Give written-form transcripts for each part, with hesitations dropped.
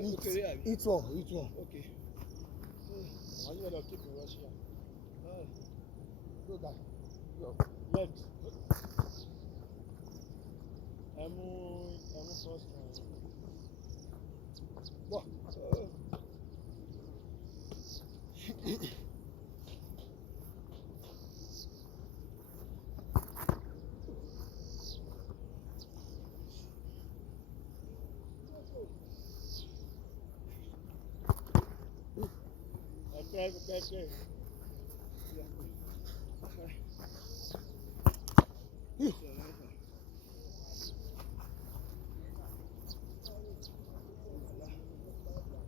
Eat one. Okay. I'm going to keep in Russia. Go back. Go. Left. I'm first now. Go. Okay.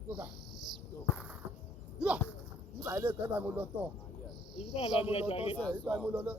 Go back. Ibà ilé ìpẹ́ bá mo lọ tọ̀. Ibà mo lọ tọ̀ sẹ́, ibà mo lọ lọ.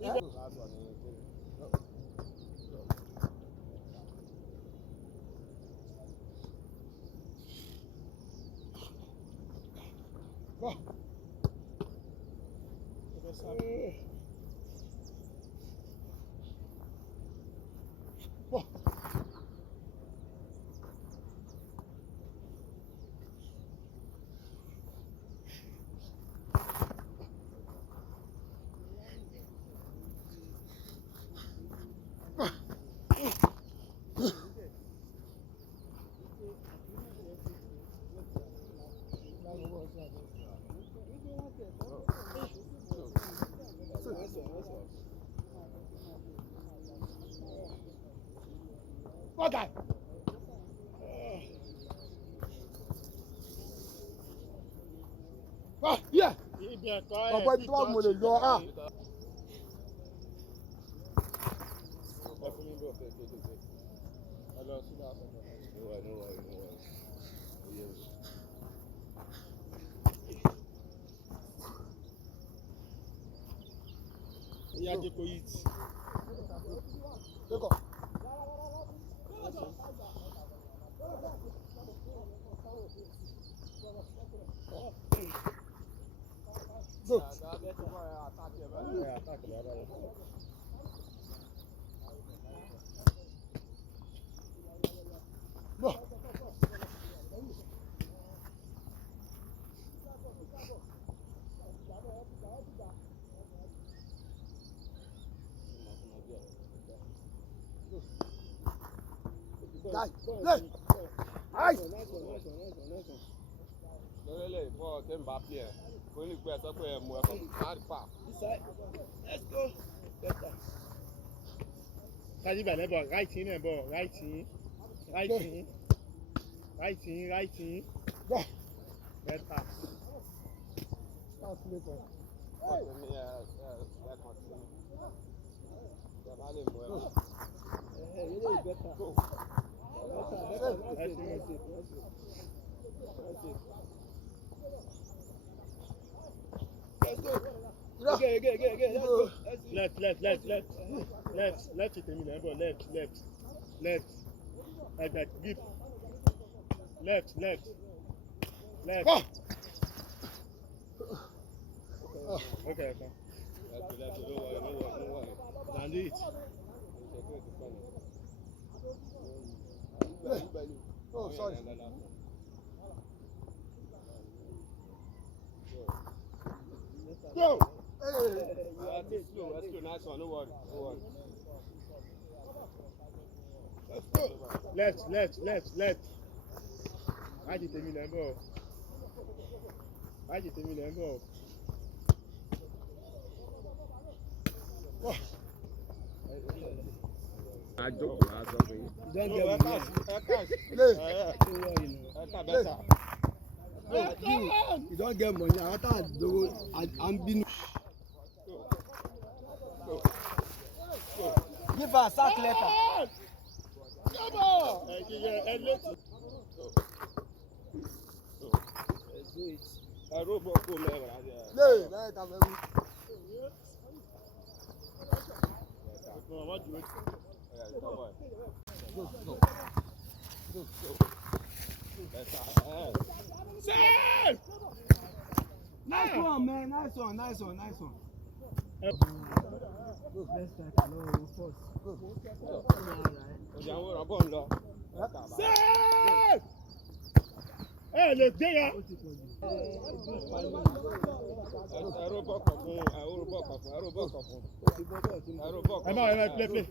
Okay. Yeah. Ọ̀pọ̀ ibi tó wà mo lè lọ. Yeah, they go eat. Go. Let's go. Better. Right in. Go. Better. That's later. Okay. Let's go. Left it a minute, left. Like that. Give. Left. Okay. Left. No worry. And it. Oh, sorry. Go. Let's go. Nice one. No worry. Let's go. Left. Right it a minute, I joke last something. You don't get money. I thought I'm being. Give her a sack letter. Come on. Let's do it. A robot go level. No, let her go. What do you Seun! Nice one, man. Nice one. Let's Go. Seun! ẹ lè gbé ya. ẹ má play.